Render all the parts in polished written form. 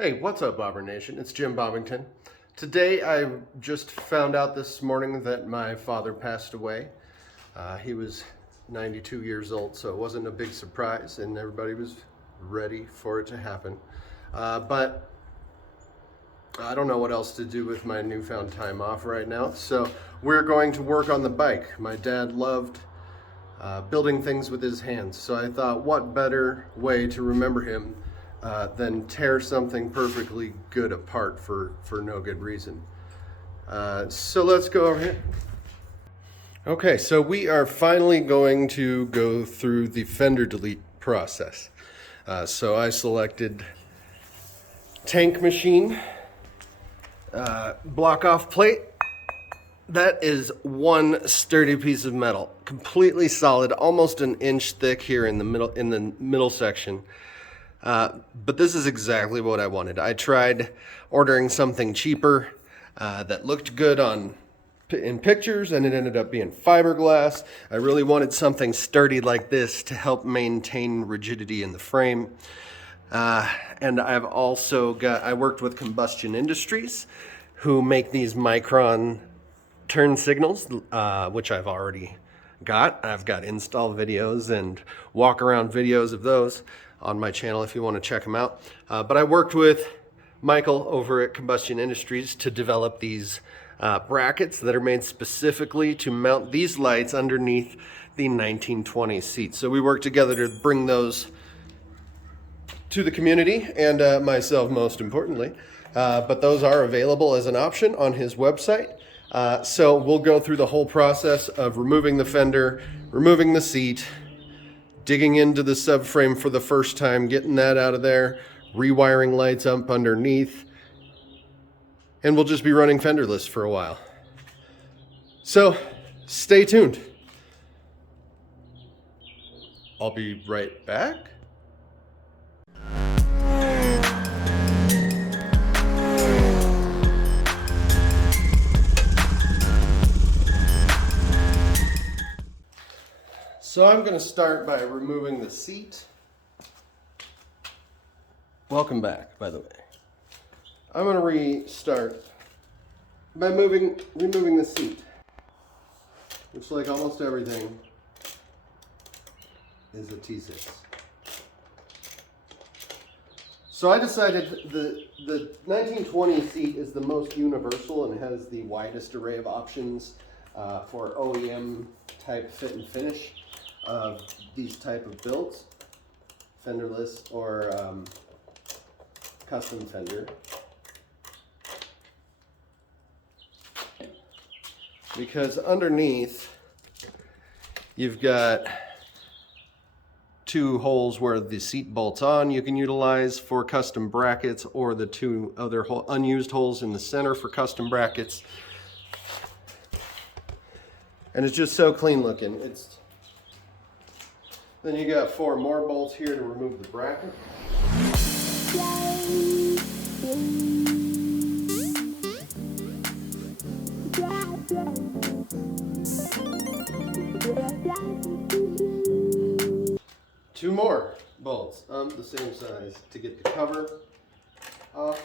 Hey, what's up, Bobber Nation? It's Jim Bobbington. Today, I just found out this morning that my father passed away. He was 92 years old, so it wasn't a big surprise, and everybody was ready for it to happen. But I don't know what else to do with my newfound time off right now, so we're going to work on the bike. My dad loved building things with his hands, so I thought, what better way to remember him than tear something perfectly good apart for no good reason. So let's go over here. Okay, so we are finally going to go through the fender delete process. So I selected tank machine, block off plate. That is one sturdy piece of metal, completely solid, almost an inch thick here in the middle section. But this is exactly what I wanted. I tried ordering something cheaper that looked good in pictures, and it ended up being fiberglass. I really wanted something sturdy like this to help maintain rigidity in the frame. And I worked with Combustion Industries, who make these Micron turn signals, which I've already got. I've got install videos and walk around videos of those on my channel if you want to check them out. But I worked with Michael over at Combustion Industries to develop these brackets that are made specifically to mount these lights underneath the 1920 seat. So we worked together to bring those to the community and myself most importantly. But those are available as an option on his website. So we'll go through the whole process of removing the fender, removing the seat, digging into the subframe for the first time, getting that out of there, rewiring lights up underneath, and we'll just be running fenderless for a while. So stay tuned. I'll be right back. So I'm going to start by removing the seat. Welcome back, by the way. I'm going to restart by removing the seat, which, like almost everything, is a T6. So I decided the 1920 seat is the most universal and has the widest array of options for OEM type fit and finish of these type of builds, fenderless or custom fender. Because underneath you've got two holes where the seat bolts on you can utilize for custom brackets, or the two other unused holes in the center for custom brackets. And it's just so clean looking. Then you got four more bolts here to remove the bracket. Two more bolts the same size to get the cover off.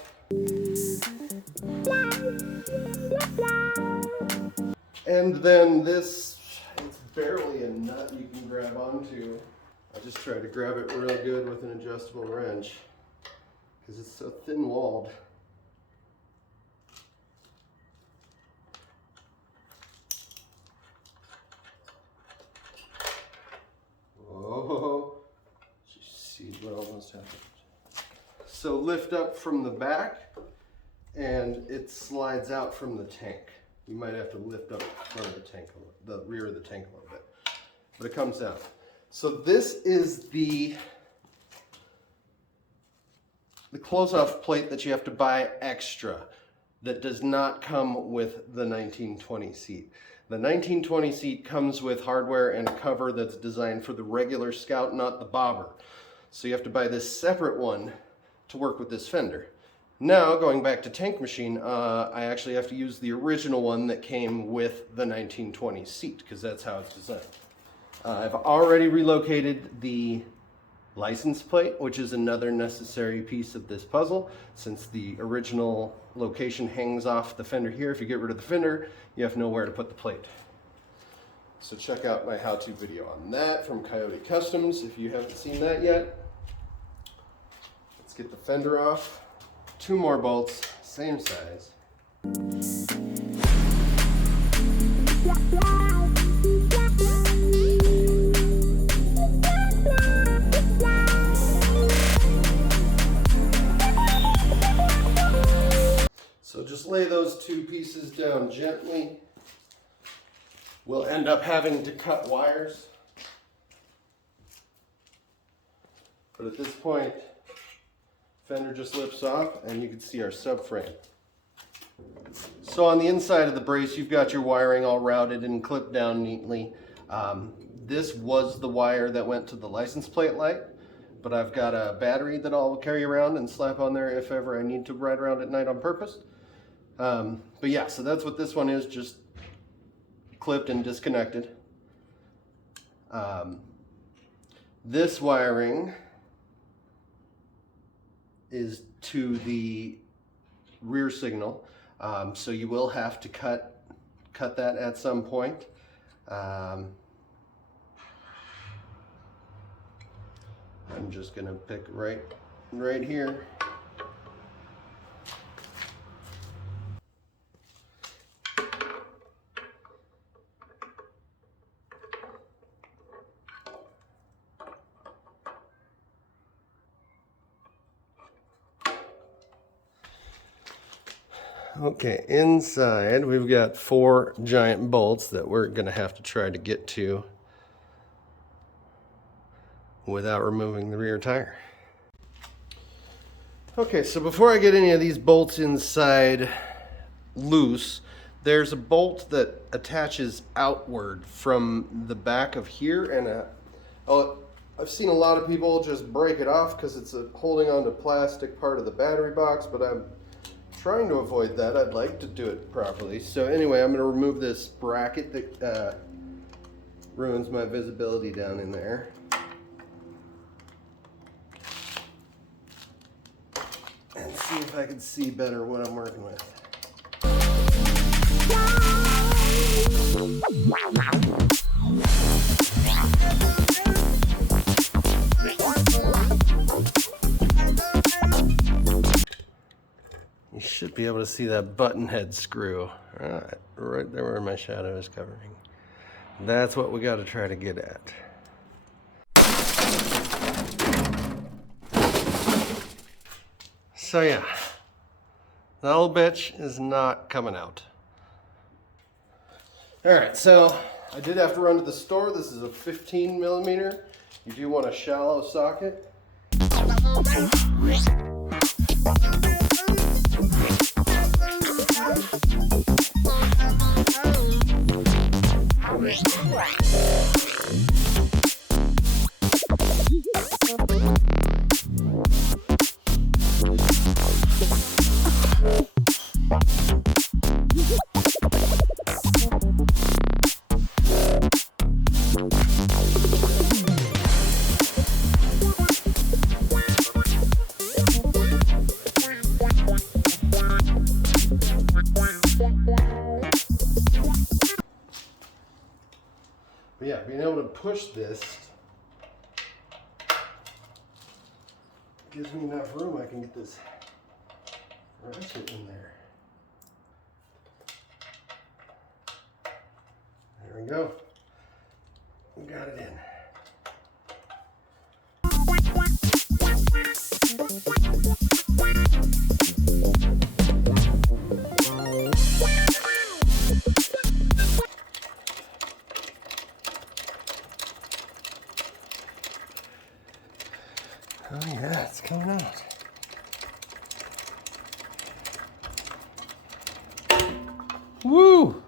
And then this, it's barely a nut you can grab onto. I just tried to grab it real good with an adjustable wrench because it's so thin-walled. Whoa, you see what almost happened. So lift up from the back and it slides out from the tank. You might have to lift up the front of the tank, the rear of the tank a little bit, but it comes out. So this is the close-off plate that you have to buy extra that does not come with the 1920 seat. The 1920 seat comes with hardware and a cover that's designed for the regular Scout, not the bobber. So you have to buy this separate one to work with this fender. Now, going back to tank machine, I actually have to use the original one that came with the 1920 seat because that's how it's designed. I've already relocated the license plate, which is another necessary piece of this puzzle, since the original location hangs off the fender here. If you get rid of the fender, you have nowhere to put the plate. So check out my how-to video on that from Coyote Customs if you haven't seen that yet. Let's get the fender off. 2 more bolts, same size. So just lay those 2 pieces down gently. We'll end up having to cut wires. But at this point, fender just lifts off and you can see our subframe. So on the inside of the brace, you've got your wiring all routed and clipped down neatly. This was the wire that went to the license plate light, but I've got a battery that I'll carry around and slap on there if ever I need to ride around at night on purpose. But yeah, so that's what this one is, just clipped and disconnected. This wiring is to the rear signal, so you will have to cut that at some point. I'm just gonna pick right here. Okay, inside we've got 4 giant bolts that we're going to have to try to get to without removing the rear tire. Okay, so before I get any of these bolts inside loose, there's a bolt that attaches outward from the back of here, and I've seen a lot of people just break it off because it's holding onto plastic part of the battery box, but I'm trying to avoid that. I'd like to do it properly. So anyway, I'm going to remove this bracket that ruins my visibility down in there. And see if I can see better what I'm working with. You should be able to see that button head screw. Right there where my shadow is covering. That's what we got to try to get at. So yeah, the old bitch is not coming out. Alright, so I did have to run to the store. This is a 15 millimeter. You do want a shallow socket. But yeah, being able to push this gives me enough room. I can get this ratchet in there. There we go. We got it in. Oh yeah, it's coming out. Woo!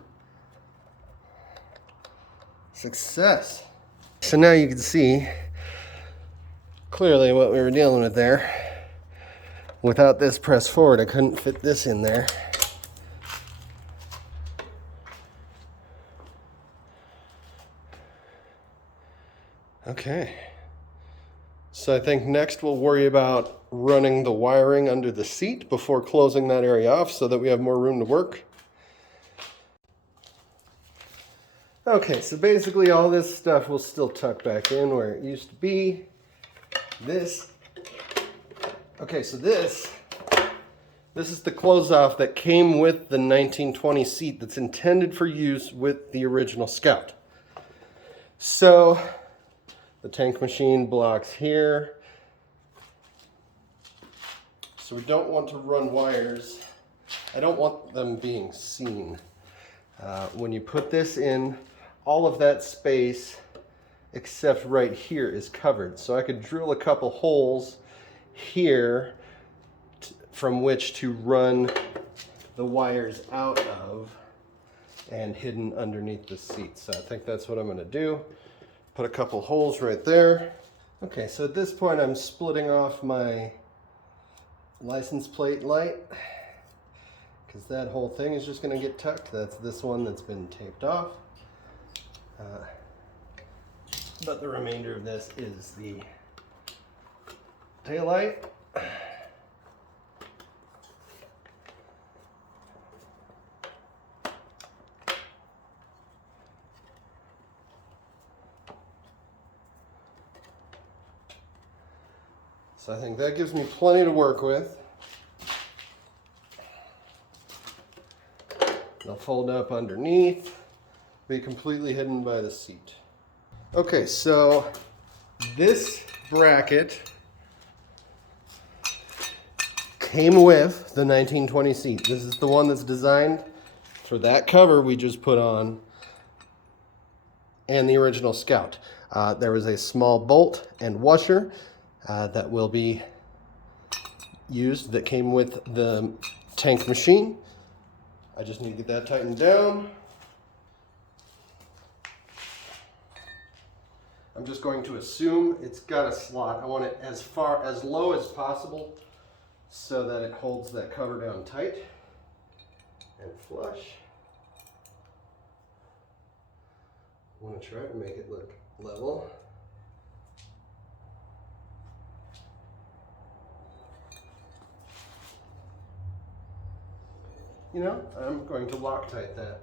Success. So now you can see clearly what we were dealing with there. Without this press forward, I couldn't fit this in there. Okay. So I think next we'll worry about running the wiring under the seat before closing that area off so that we have more room to work. Okay, so basically all this stuff will still tuck back in where it used to be. Okay, so this is the close-off that came with the 1920 seat that's intended for use with the original Scout. So the tank machine blocks here. So we don't want to run wires. I don't want them being seen. When you put this in, all of that space except right here is covered. So I could drill a couple holes here from which to run the wires out of and hidden underneath the seat. So I think that's what I'm going to do. Put a couple holes right there. Okay, so at this point I'm splitting off my license plate light because that whole thing is just going to get tucked. That's this one that's been taped off. But the remainder of this is the taillight. So I think that gives me plenty to work with. They'll fold up underneath, be completely hidden by the seat. Okay, so this bracket came with the 1920 seat. This is the one that's designed for that cover we just put on and the original Scout. There was a small bolt and washer that will be used that came with the tank machine. I just need to get that tightened down. I'm just going to assume it's got a slot. I want it as low as possible so that it holds that cover down tight and flush. I want to try to make it look level. You know, I'm going to Loctite that.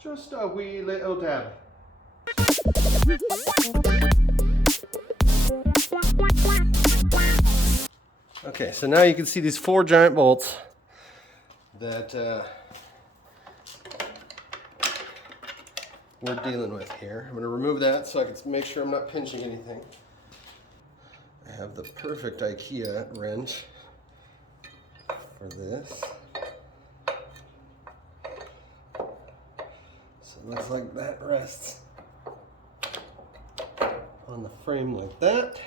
Just a wee little dab. Okay, so now you can see these 4 giant bolts that we're dealing with here. I'm going to remove that so I can make sure I'm not pinching anything. I have the perfect IKEA wrench for this. So it looks like that rests on the frame like that.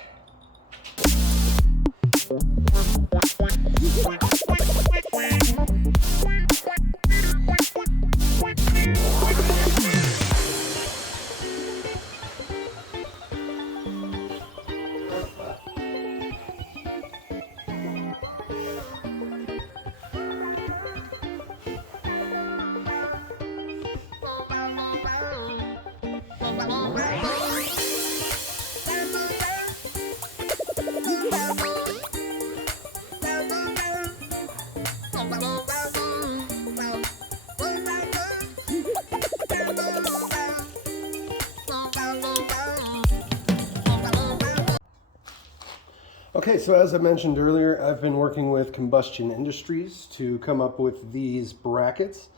Okay, so as I mentioned earlier, I've been working with Combustion Industries to come up with these brackets.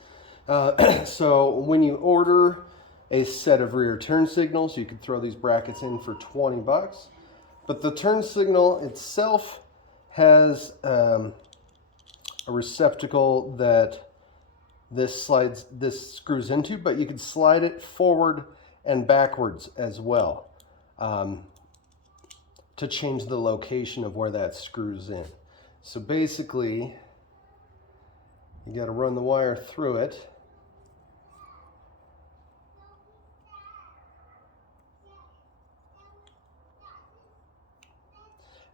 So when you order a set of rear turn signals, you could throw these brackets in for 20 bucks. But the turn signal itself has a receptacle that this screws into, but you could slide it forward and backwards as well. To change the location of where that screws in. So basically, you got to run the wire through it.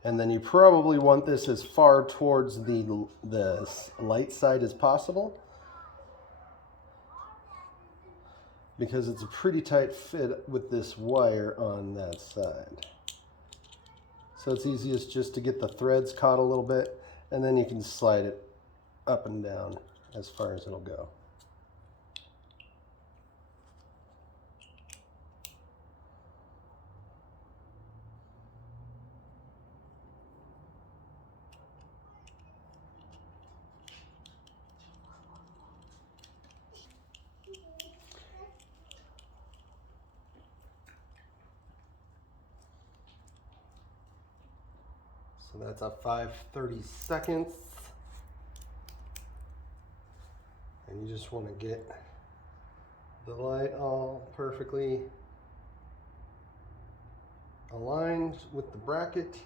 And then you probably want this as far towards the light side as possible, because it's a pretty tight fit with this wire on that side. So it's easiest just to get the threads caught a little bit, and then you can slide it up and down as far as it'll go. So that's a 5/32. And you just want to get the light all perfectly aligned with the bracket,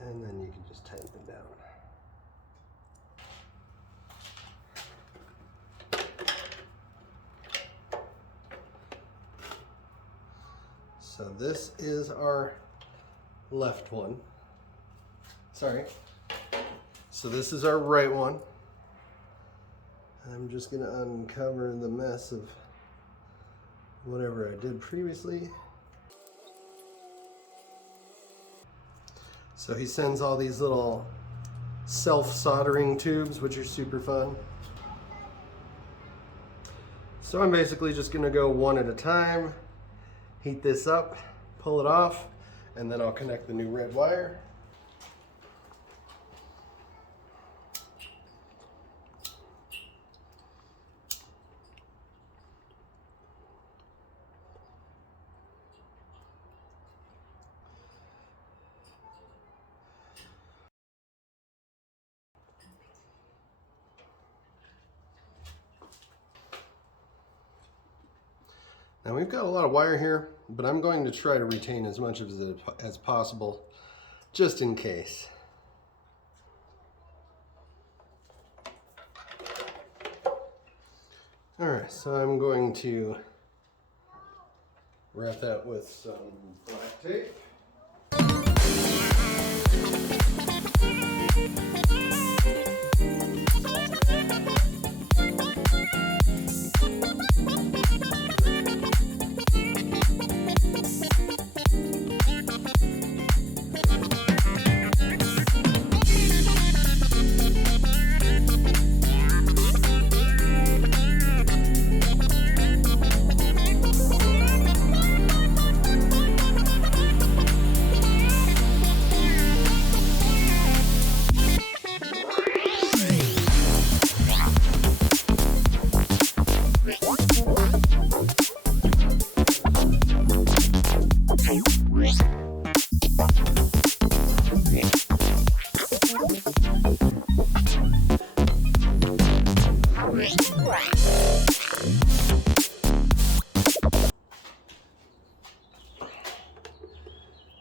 and then you can just tighten it down. So this is our left one. Sorry. So this is our right one. I'm just going to uncover the mess of whatever I did previously. So he sends all these little self-soldering tubes, which are super fun. So I'm basically just going to go one at a time, heat this up, pull it off, and then I'll connect the new red wire. Now we've got a lot of wire here, but I'm going to try to retain as much of it as possible, just in case. All right, so I'm going to wrap that with some black tape.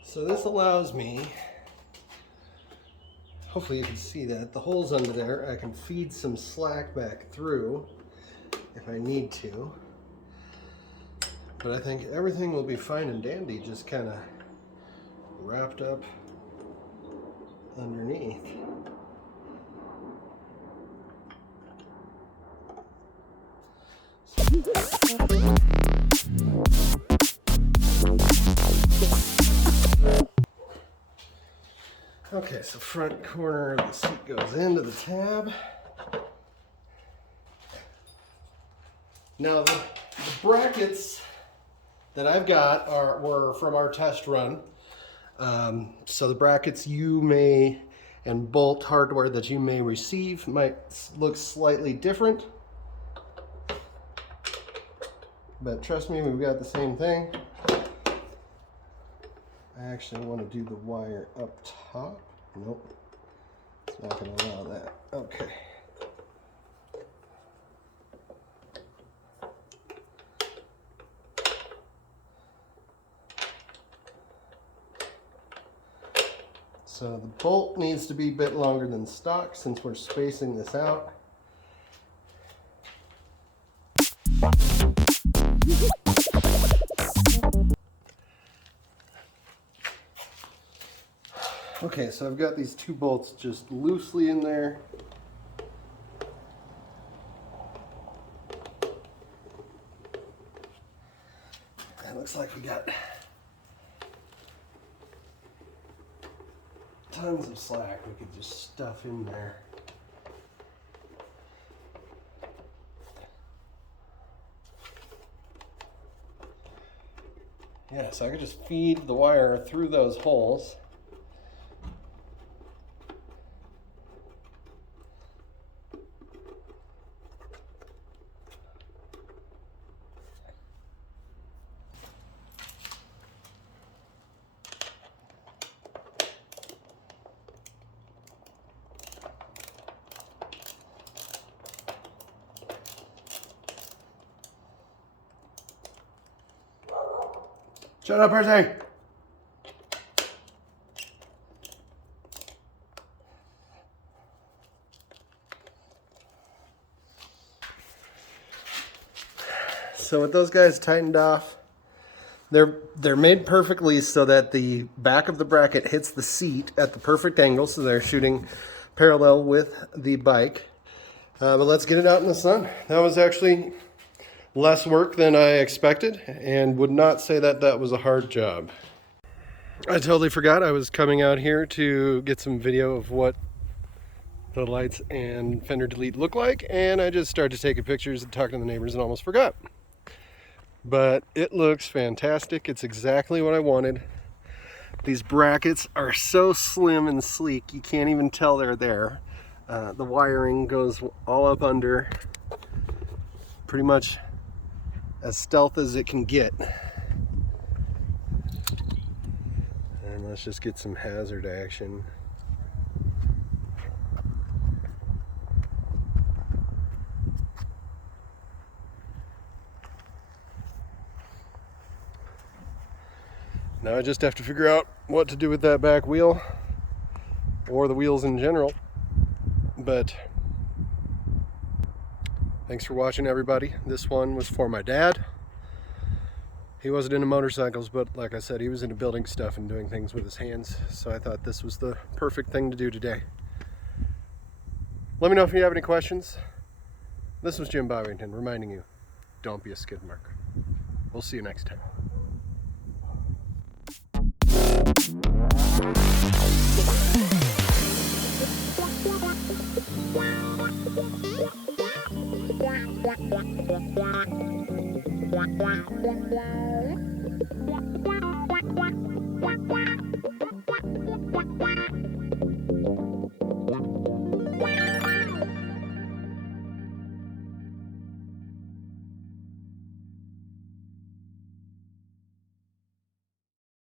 So this allows me, hopefully you can see that, the holes under there, I can feed some slack back through if I need to. But I think everything will be fine and dandy, just kind of wrapped up underneath. Okay, so front corner of the seat goes into the tab. Now the brackets that I've got were from our test run. So the brackets you may, and bolt hardware that you may receive might look slightly different. But trust me, we've got the same thing. I actually want to do the wire up top. Nope, it's not going to allow that. Okay. So the bolt needs to be a bit longer than stock since we're spacing this out. Okay, so I've got these 2 bolts just loosely in there. It looks like we got tons of slack we could just stuff in there. Yeah, so I could just feed the wire through those holes. Shut up, Percy! So with those guys tightened off, they're made perfectly so that the back of the bracket hits the seat at the perfect angle, so they're shooting parallel with the bike. But let's get it out in the sun. That was actually less work than I expected, and would not say that that was a hard job. I totally forgot I was coming out here to get some video of what the lights and Fender Delete look like, and I just started taking pictures and talking to the neighbors and almost forgot. But it looks fantastic. It's exactly what I wanted. These brackets are so slim and sleek, you can't even tell they're there. The wiring goes all up under, pretty much as stealth as it can get. And let's just get some hazard action. Now I just have to figure out what to do with that back wheel, or the wheels in general. But thanks for watching, everybody. This one was for my dad. He wasn't into motorcycles, but like I said, he was into building stuff and doing things with his hands. So I thought this was the perfect thing to do today. Let me know if you have any questions. This was Jim Bovington reminding you, don't be a skid mark. We'll see you next time. Wow.